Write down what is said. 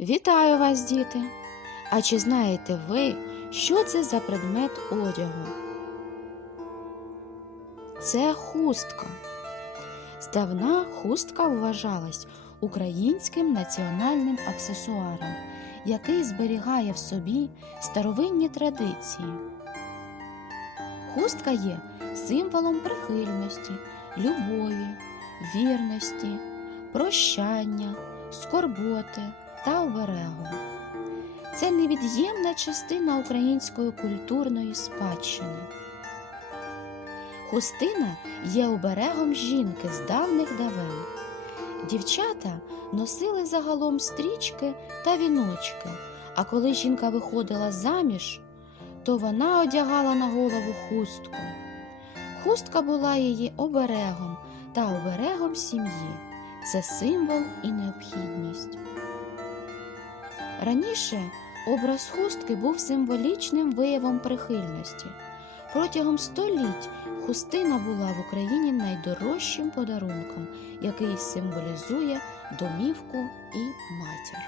Вітаю вас, діти! А чи знаєте ви, що це за предмет одягу? Це хустка. Здавна хустка вважалась українським національним аксесуаром, який зберігає в собі старовинні традиції. Хустка є символом прихильності, любові, вірності, прощання, скорботи та оберегу. Це невід'ємна частина української культурної спадщини. Хустина є оберегом жінки з давних давен. Дівчата носили загалом стрічки та віночки, а коли жінка виходила заміж, то вона одягала на голову хустку. Хустка була її оберегом та оберегом сім'ї. Це символ і необхідність. Раніше образ хустки був символічним виявом прихильності. Протягом століть хустина була в Україні найдорожчим подарунком, який символізує домівку і матір.